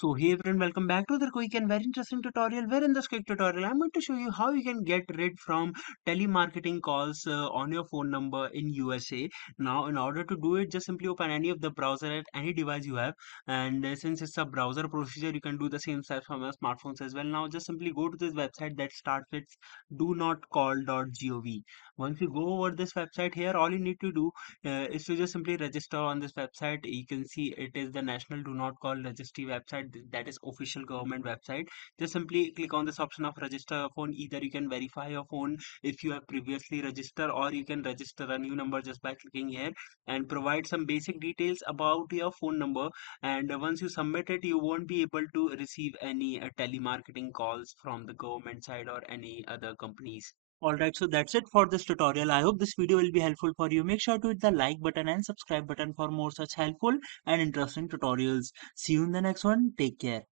So hey everyone, welcome back to the quick and very interesting tutorial. Where in this quick tutorial, I'm going to show you how you can get rid from telemarketing calls on your phone number in USA. Now, in order to do it, just simply open any of the browser at any device you have. And since it's a browser procedure, you can do the same steps from your smartphones as well. Now, just simply go to this website that starts with donotcall.gov. Once you go over this website here, all you need to do is to just simply register on this website. You can see it is the National Do Not Call Registry website. That is official government website. Just simply click on this option of register a phone. Either you can verify your phone if you have previously registered, or you can register a new number just by clicking here and provide some basic details about your phone number. And once you submit it, you won't be able to receive any telemarketing calls from the government side or any other companies. Alright, so that's it for this tutorial. I hope this video will be helpful for you. Make sure to hit the like button and subscribe button for more such helpful and interesting tutorials. See you in the next one. Take care.